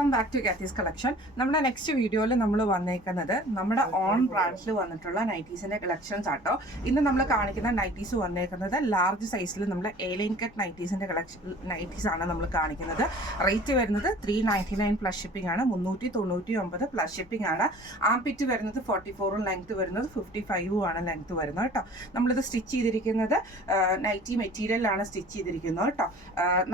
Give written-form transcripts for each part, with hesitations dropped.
Welcome back to ഗാത്തീസ് collection. നമ്മുടെ next വീഡിയോയിൽ നമ്മൾ വന്നേക്കുന്നത് നമ്മുടെ ഓൺ ബ്രാൻഡിൽ വന്നിട്ടുള്ള നൈറ്റീസിന്റെ കളക്ഷൻസ് ആട്ടോ. ഇന്ന് നമ്മൾ കാണിക്കുന്ന നൈറ്റീസ് വന്നേക്കുന്നത് ലാർജ് സൈസിൽ നമ്മൾ എലൈൻ കട്ട് നൈറ്റീസിന്റെ നൈറ്റീസ് ആണ് നമ്മൾ കാണിക്കുന്നത്. റേറ്റ് വരുന്നത് 399 പ്ലസ് ഷിപ്പിംഗ് ആണ്. 399 പ്ലസ് ഷിപ്പിംഗ് ആണ്. ആംപിറ്റ് വരുന്നത് 44 ലെങ്ത് വരുന്നത് 55 ആണ് ലെങ്ത് വരുന്നത് കേട്ടോ. നമ്മളിത് സ്റ്റിച്ച് ചെയ്തിരിക്കുന്നത് നൈറ്റി മെറ്റീരിയലാണ് സ്റ്റിച്ച് ചെയ്തിരിക്കുന്നത് കേട്ടോ.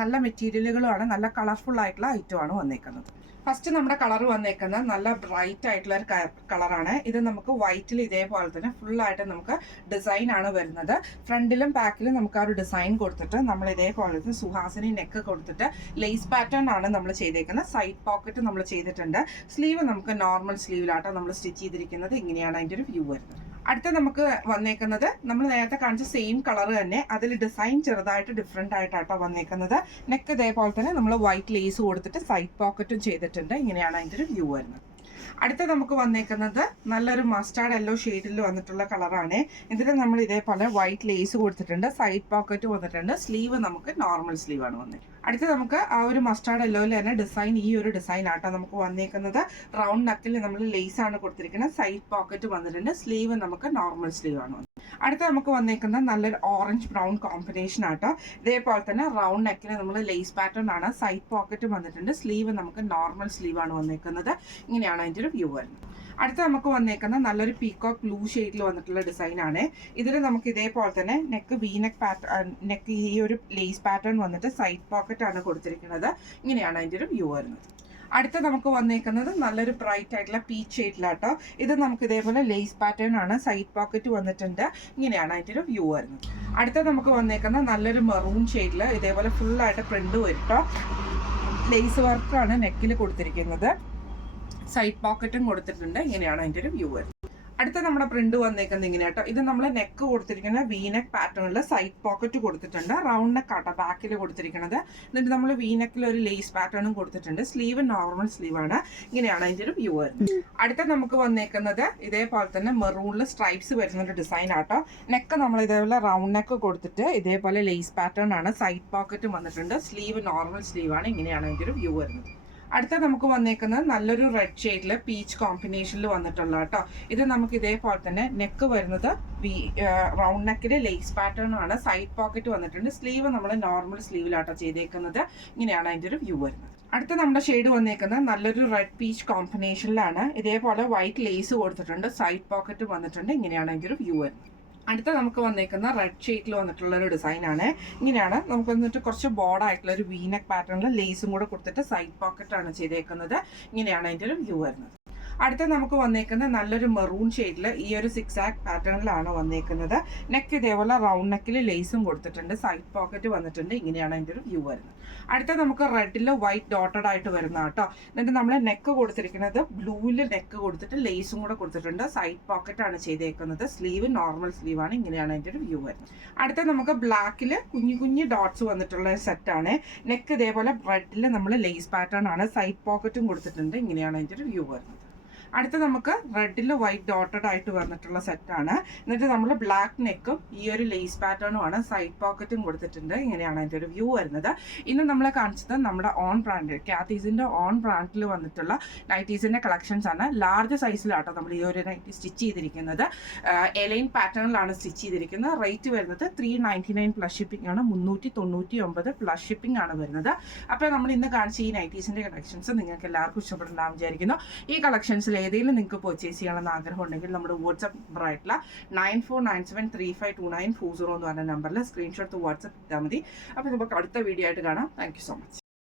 നല്ല മെറ്റീരിയലുകളുമാണ്, നല്ല കളർഫുൾ ആയിട്ടുള്ള ഐറ്റം ആണ് വന്നേക്കുന്നത്. ഫസ്റ്റ് നമ്മുടെ കളർ വന്നേക്കുന്നത് നല്ല ബ്രൈറ്റ് ആയിട്ടുള്ള ഒരു കളറാണ്. ഇത് നമുക്ക് വൈറ്റിൽ ഇതേപോലെ തന്നെ ഫുള്ളായിട്ട് നമുക്ക് ഡിസൈൻ ആണ് വരുന്നത്. ഫ്രണ്ടിലും ബാക്കിലും നമുക്ക് ആ ഒരു ഡിസൈൻ കൊടുത്തിട്ട് നമ്മൾ ഇതേപോലത്തെ സുഹാസിനി നെക്ക് കൊടുത്തിട്ട് ലേസ് പാറ്റേൺ ആണ് നമ്മൾ ചെയ്തേക്കുന്നത്. സൈഡ് പോക്കറ്റ് നമ്മൾ ചെയ്തിട്ടുണ്ട്. സ്ലീവ് നമുക്ക് നോർമൽ സ്ലീവിലാട്ടോ നമ്മൾ സ്റ്റിച്ച് ചെയ്തിരിക്കുന്നത്. ഇങ്ങനെയാണ് അതിൻ്റെ ഒരു വ്യൂ വരുന്നത്. അടുത്ത നമുക്ക് വന്നേക്കുന്നത് നമ്മൾ നേരത്തെ കാണിച്ച സെയിം കളർ തന്നെ, അതിൽ ഡിസൈൻ ചെറുതായിട്ട് ഡിഫറെൻ്റ് ആയിട്ടാട്ടോ വന്നേക്കുന്നത്. നെക്ക് ഇതേപോലെ തന്നെ നമ്മൾ വൈറ്റ് ലേസ് കൊടുത്തിട്ട് സൈഡ് പോക്കറ്റും ചെയ്തിട്ടുണ്ട്. ഇങ്ങനെയാണ് അതിൻ്റെ ഒരു വ്യൂ വരുന്നത്. അടുത്ത നമുക്ക് വന്നേക്കുന്നത് നല്ലൊരു മസ്റ്റാർഡ് യെല്ലോ ഷെയ്ഡിൽ വന്നിട്ടുള്ള കളറാണ്. ഇതിൽ നമ്മൾ ഇതേപോലെ വൈറ്റ് ലേസ് കൊടുത്തിട്ടുണ്ട്, സൈഡ് പോക്കറ്റ് വന്നിട്ടുണ്ട്. സ്ലീവ് നമുക്ക് നോർമൽ സ്ലീവാണ് വന്നത്. അടുത്ത നമുക്ക് ആ ഒരു മസ്റ്റാർഡ് യെല്ലോയിൽ തന്നെ ഡിസൈൻ, ഈ ഒരു ഡിസൈൻ ആട്ടോ നമുക്ക് വന്നേക്കുന്നത്. റൗണ്ട് നെക്കിൽ നമ്മൾ ലേസ് ആണ് കൊടുത്തിരിക്കുന്നത്. സൈഡ് പോക്കറ്റ് വന്നിട്ടുണ്ട്. സ്ലീവ് നമുക്ക് നോർമൽ സ്ലീവ് ആണ് വന്നത്. അടുത്ത നമുക്ക് വന്നേക്കുന്നത് നല്ലൊരു ഓറഞ്ച് ബ്രൗൺ കോമ്പിനേഷൻ ആട്ടോ. ഇതേപോലെ തന്നെ റൗണ്ട് നെക്കിൽ നമ്മൾ ലേസ് പാറ്റേൺ ആണ്. സൈഡ് പോക്കറ്റ് വന്നിട്ടുണ്ട്. സ്ലീവ് നമുക്ക് നോർമൽ സ്ലീവ് ആണ് വന്നേക്കുന്നത്. ഇങ്ങനെയാണ് അതിൻ്റെ ഒരു വ്യൂ വരുന്നത്. അടുത്ത നമുക്ക് വന്നേക്കുന്ന നല്ലൊരു പീകോക്ക് ബ്ലൂ ഷെയ്ഡിൽ വന്നിട്ടുള്ള ഡിസൈൻ ആണ്. ഇതിൽ നമുക്ക് ഇതേപോലെ തന്നെ നെക്ക് വീനെക്ക് പാറ്റേൺ, നെക്ക് ഈ ഒരു ലേസ് പാറ്റേൺ വന്നിട്ട് സൈഡ് പോക്കറ്റ് ആണ് കൊടുത്തിരിക്കുന്നത്. ഇങ്ങനെയാണ് അതിൻ്റെ ഒരു വ്യൂ വരുന്നത്. അടുത്ത നമുക്ക് വന്നേക്കുന്നത് നല്ലൊരു ബ്രൈറ്റ് ആയിട്ടുള്ള പീച്ച് ഷെയ്ഡിലാട്ടോ. ഇത് നമുക്ക് ഇതേപോലെ ലേസ് പാറ്റേൺ ആണ്. സൈഡ് പോക്കറ്റ് വന്നിട്ടുണ്ട്. ഇങ്ങനെയാണ് അതിൻ്റെ ഒരു വ്യൂ വരുന്നത്. അടുത്ത നമുക്ക് വന്നേക്കുന്ന നല്ലൊരു മെറൂൺ ഷെയ്ഡിൽ ഇതേപോലെ ഫുള്ളായിട്ട് പ്രിന്റ് വരിട്ടോ. ലേസ് വർക്കാണ് നെക്കിൽ കൊടുത്തിരിക്കുന്നത്. സൈഡ് പോക്കറ്റും കൊടുത്തിട്ടുണ്ട്. ഇങ്ങനെയാണ് അതിൻ്റെ ഒരു വ്യൂ വരുന്നത്. അടുത്ത നമ്മുടെ പ്രിന്റ് വന്നേക്കുന്നത് ഇങ്ങനെ കേട്ടോ. ഇത് നമ്മൾ നെക്ക് കൊടുത്തിരിക്കുന്ന വീനെക്ക് പാറ്റേണിൽ സൈഡ് പോക്കറ്റ് കൊടുത്തിട്ടുണ്ട്. റൗണ്ട് നെക്ക് ആട്ടോ ബാക്കിൽ കൊടുത്തിരിക്കുന്നത്. എന്നിട്ട് നമ്മൾ വീനെക്കിൽ ഒരു ലേസ് പാറ്റേണും കൊടുത്തിട്ടുണ്ട്. സ്ലീവ് നോർമൽ സ്ലീവ് ആണ്. ഇങ്ങനെയാണ് അതിൻ്റെ ഒരു വ്യൂ വരുന്നത്. അടുത്ത നമുക്ക് വന്നേക്കുന്നത് ഇതേപോലെ തന്നെ മെറൂണിൽ സ്ട്രൈപ്സ് വരുന്ന ഒരു ഡിസൈൻ ആട്ടോ. നെക്ക് നമ്മൾ ഇതേപോലെ റൗണ്ട് നെക്ക് കൊടുത്തിട്ട് ഇതേപോലെ ലേസ് പാറ്റേൺ ആണ്. സൈഡ് പോക്കറ്റ് വന്നിട്ടുണ്ട്. സ്ലീവ് നോർമൽ സ്ലീവ് ആണ്. ഇങ്ങനെയാണ് അതിൻ്റെ ഒരു വ്യൂ വരുന്നത്. അടുത്ത നമുക്ക് വന്നേക്കുന്നത് നല്ലൊരു റെഡ് ഷെയ്ഡിൽ പീച്ച് കോമ്പിനേഷനിൽ വന്നിട്ടുള്ള കേട്ടോ. ഇത് നമുക്ക് ഇതേപോലെ തന്നെ നെക്ക് വരുന്നത് റൗണ്ട് നെക്കിൽ ലേസ് പാറ്റേൺ ആണ്. സൈഡ് പോക്കറ്റ് വന്നിട്ടുണ്ട്. സ്ലീവ് നമ്മൾ നോർമൽ സ്ലീവിലാട്ടോ ചെയ്തേക്കുന്നത്. ഇങ്ങനെയാണ് അതിൻ്റെ ഒരു വ്യൂ വരുന്നത്. അടുത്ത നമ്മുടെ ഷെയ്ഡ് വന്നേക്കുന്നത് നല്ലൊരു റെഡ് പീച്ച് കോമ്പിനേഷനിലാണ്. ഇതേപോലെ വൈറ്റ് ലേസ് കൊടുത്തിട്ടുണ്ട്. സൈഡ് പോക്കറ്റ് വന്നിട്ടുണ്ട്. ഇങ്ങനെയാണ് അതിൻ്റെ ഒരു വ്യൂ വരുന്നത്. അടുത്ത നമുക്ക് വന്നേക്കുന്ന റെഡ് ഷെയ്ഡിൽ വന്നിട്ടുള്ള ഒരു ഡിസൈൻ ആണ്. ഇങ്ങനെയാണ് നമുക്ക് വന്നിട്ട് കുറച്ച് ബോർഡായിട്ടുള്ള ഒരു വീനെക്ക് പാറ്റേണിൽ ലേസും കൂടെ കൊടുത്തിട്ട് സൈഡ് പോക്കറ്റ് ആണ് ചെയ്തേക്കുന്നത്. ഇങ്ങനെയാണ് അതിൻ്റെ ഒരു വ്യൂ വരുന്നത്. അടുത്ത നമുക്ക് വന്നേക്കുന്നത് നല്ലൊരു മെറൂൺ ഷെയ്ഡിൽ ഈ ഒരു സിക്സ് ആക്ക് പാറ്റേണിലാണ് വന്നേക്കുന്നത്. നെക്ക് ഇതേപോലെ റൗണ്ട് നെക്കിൽ ലേസും കൊടുത്തിട്ടുണ്ട്. സൈഡ് പോക്കറ്റ് വന്നിട്ടുണ്ട്. ഇങ്ങനെയാണ് അതിൻ്റെ ഒരു വ്യൂ വരുന്നത്. അടുത്ത നമുക്ക് റെഡിൽ വൈറ്റ് ഡോട്ടഡ് ആയിട്ട് വരുന്ന കേട്ടോ. എന്നിട്ട് നമ്മൾ നെക്ക് കൊടുത്തിരിക്കുന്നത് ബ്ലൂവിൽ നെക്ക് കൊടുത്തിട്ട് ലേസും കൂടെ കൊടുത്തിട്ടുണ്ട്. സൈഡ് പോക്കറ്റ് ആണ് ചെയ്തേക്കുന്നത്. സ്ലീവ് നോർമൽ സ്ലീവ് ആണ്. ഇങ്ങനെയാണ് അതിൻ്റെ ഒരു വ്യൂ വരുന്നത്. അടുത്ത നമുക്ക് ബ്ലാക്കിൽ കുഞ്ഞു കുഞ്ഞു ഡോട്ട്സ് വന്നിട്ടുള്ള സെറ്റാണ്. നെക്ക് ഇതേപോലെ റെഡിൽ നമ്മൾ ലേസ് പാറ്റേൺ ആണ്. സൈഡ് പോക്കറ്റും കൊടുത്തിട്ടുണ്ട്. ഇങ്ങനെയാണ് അതിൻ്റെ ഒരു വ്യൂ വരുന്നത്. അടുത്ത നമുക്ക് റെഡിൽ വൈറ്റ് ഡോട്ടഡ് ആയിട്ട് വന്നിട്ടുള്ള സെറ്റാണ്. എന്നിട്ട് നമ്മൾ ബ്ലാക്ക് നെക്കും ഈ ഒരു ലേസ് പാറ്റേണും ആണ്. സൈഡ് പോക്കറ്റും കൊടുത്തിട്ടുണ്ട്. ഇങ്ങനെയാണ് അതിൻ്റെ ഒരു വ്യൂ വരുന്നത്. ഇന്ന് നമ്മളെ കാണിച്ചത് നമ്മുടെ ഓൺ ബ്രാൻഡ് കാത്തീസിൻ്റെ ഓൺ ബ്രാൻഡിൽ വന്നിട്ടുള്ള നൈറ്റീസിൻ്റെ കളക്ഷൻസ് ആണ്. ലാർജ് സൈസിലാട്ടോ നമ്മൾ ഈ ഒരു നൈറ്റി സ്റ്റിച്ച് ചെയ്തിരിക്കുന്നത്. എലൈൻ പാറ്റേണിലാണ് സ്റ്റിച്ച് ചെയ്തിരിക്കുന്നത്. റേറ്റ് വരുന്നത് 399 പ്ലസ് ഷിപ്പിംഗ് ആണ്. 399 പ്ലസ് ഷിപ്പിംഗ് ആണ് വരുന്നത്. അപ്പോൾ നമ്മൾ ഇന്ന് കാണിച്ച ഈ നൈറ്റീസിൻ്റെ കളക്ഷൻസ് നിങ്ങൾക്ക് എല്ലാവർക്കും ഇഷ്ടപ്പെടുന്നുണ്ടാവും വിചാരിക്കുന്നു. ഈ കളക്ഷൻസിൽ ഏതെങ്കിലും നിങ്ങൾക്ക് പർച്ചേസ് ചെയ്യണമെന്ന് ആഗ്രഹം ഉണ്ടെങ്കിൽ നമ്മുടെ വാട്സ്ആപ്പ് നമ്പർ ആയിട്ടുള്ള 9497352940 എന്ന് പറഞ്ഞ നമ്പറിൽ സ്ക്രീൻഷോട്ട് വാട്സ്ആപ്പ് ഇട്ടാൽ മതി. അപ്പോൾ നമുക്ക് അടുത്ത വീഡിയോ ആയിട്ട് കാണാം. Thank you so much.